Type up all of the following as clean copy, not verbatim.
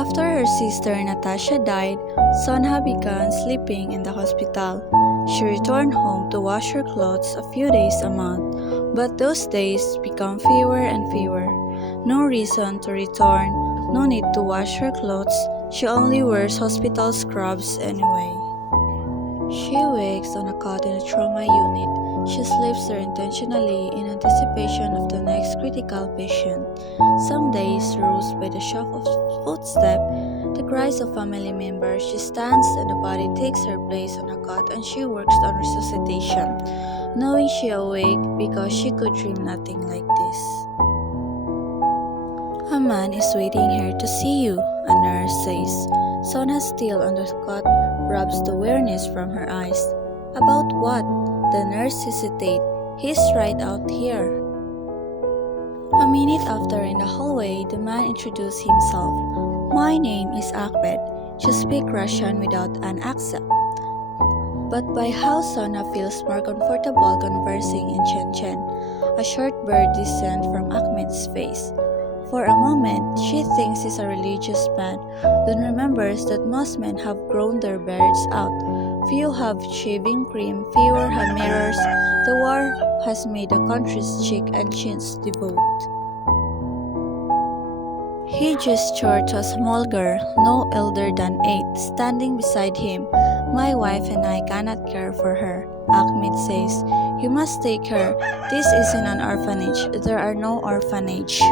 After her sister Natasha died, Sonha began sleeping in the hospital. She returned home to wash her clothes a few days a month, but those days become fewer and fewer. No reason to return, no need to wash her clothes, she only wears hospital scrubs anyway. She wakes on a cot in a trauma unit. She sleeps there intentionally in anticipation of the next critical patient. Some days, roused by the shock of footsteps, the cries of family members, she stands and the body takes her place on a cot and she works on resuscitation, knowing she awake because she could dream nothing like this. A man is waiting here to see you, a nurse says. Sona, still on the cot, rubs the weariness from her eyes. About what? The nurse hesitates. He's right out here. A minute after, in the hallway, the man introduced himself. My name is Ahmed. She speaks Russian without an accent. But by how Sona feels more comfortable conversing in Chechen, a short bird descends from Ahmed's face. For a moment, she thinks he's a religious man, then remembers that most men have grown their beards out. Few have shaving cream, fewer have mirrors. The war has made the country's cheek and chins devote. He gestured to a small girl, no elder than 8, standing beside him. My wife and I cannot care for her, Ahmed says. You must take her. This isn't an orphanage. There are no orphanage.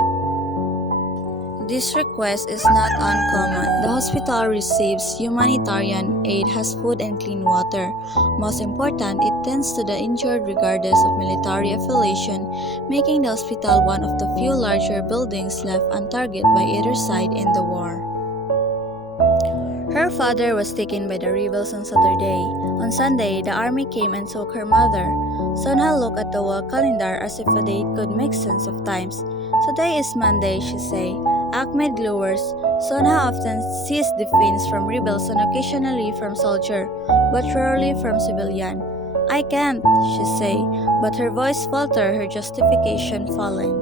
This request is not uncommon. The hospital receives humanitarian aid, has food and clean water. Most important, it tends to the injured regardless of military affiliation, making the hospital one of the few larger buildings left untargeted by either side in the war. Her father was taken by the rebels on Saturday. On Sunday, the army came and took her mother. Sonha looked at the wall calendar as if a date could make sense of times. Today is Monday, she said. Ahmed glowers. Sonha often sees defense from rebels and occasionally from soldier, but rarely from civilian. I can't, she say, but her voice faltered, her justification falling.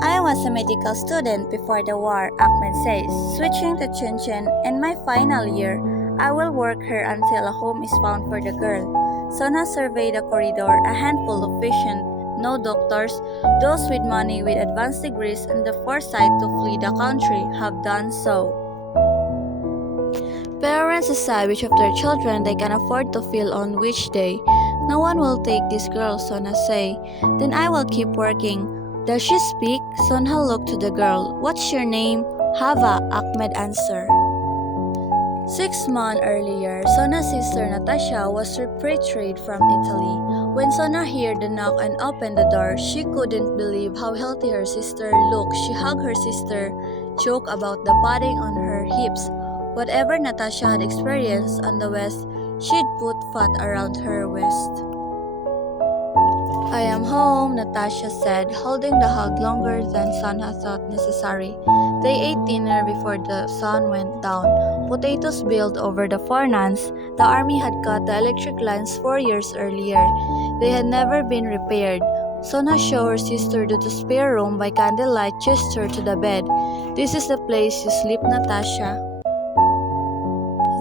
I was a medical student before the war, Ahmed says, switching to Chechen. In my final year, I will work here until a home is found for the girl. Sonha surveyed the corridor, a handful of patients. No doctors, those with money, with advanced degrees, and the foresight to flee the country have done so. Parents decide which of their children they can afford to fill on which day. No one will take this girl, Sonha say. Then I will keep working. Does she speak? Sonha looked to the girl. What's your name? Hava, Ahmed answered. 6 months earlier, Sonha's sister Natasha was repatriated from Italy. When Sonha heard the knock and opened the door, she couldn't believe how healthy her sister looked. She hugged her sister, joked about the padding on her hips. Whatever Natasha had experienced on the West, she'd put fat around her waist. I am home, Natasha said, holding the hug longer than Sonha thought necessary. They ate dinner before the sun went down. Potatoes built over the furnace. The army had cut the electric lines 4 years earlier. They had never been repaired. Sonha showed her sister to the spare room by candlelight, gestured to the bed. This is the place you sleep, Natasha.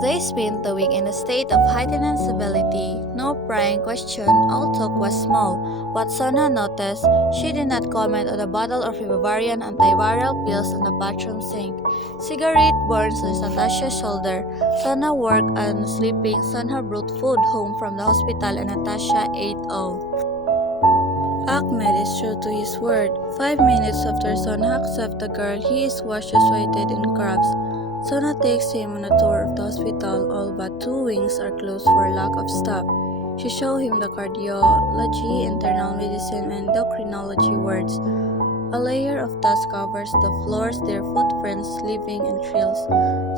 They spent the week in a state of heightened civility. No prying question, all talk was small. What Sonha noticed, she did not comment on the bottle of Bavarian antiviral pills on the bathroom sink. Cigarette burns on Natasha's shoulder. Sonha worked on sleeping. Sonha brought food home from the hospital and Natasha ate all. Ahmed is true to his word. 5 minutes after Sonha accepts the girl, he is washed, sweated, in crabs. Sonha takes him on a tour of the hospital. All but 2 wings are closed for lack of staff. She shows him the cardiology, internal medicine, and endocrinology wards. A layer of dust covers the floors, their footprints leaving trails.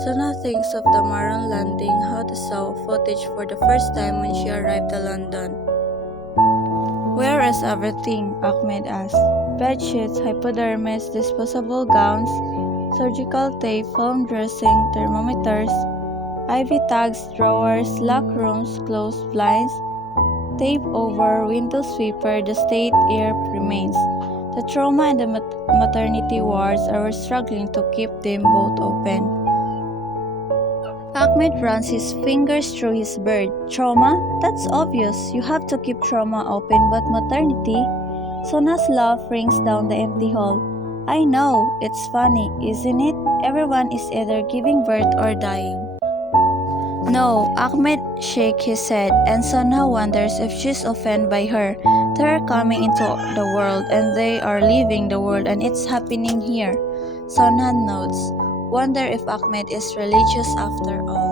Sonha thinks of the Marra landing, how they saw footage for the first time when she arrived to London. Where is everything? Ahmed asked. Bed sheets, hypodermis, disposable gowns, surgical tape, foam dressing, thermometers, IV tags, drawers, locked rooms, closed blinds, tape over window sweeper. The state air remains. The trauma and the maternity wards are struggling to keep them both open. Ahmed runs his fingers through his beard. Trauma? That's obvious. You have to keep trauma open, but maternity? Sona's laugh rings down the empty hall. I know, it's funny, isn't it? Everyone is either giving birth or dying. No, Ahmed shakes his head, and Sonha wonders if she's offended by her. They are coming into the world, and they are leaving the world, and it's happening here. Sonha nods. Wonder if Ahmed is religious after all.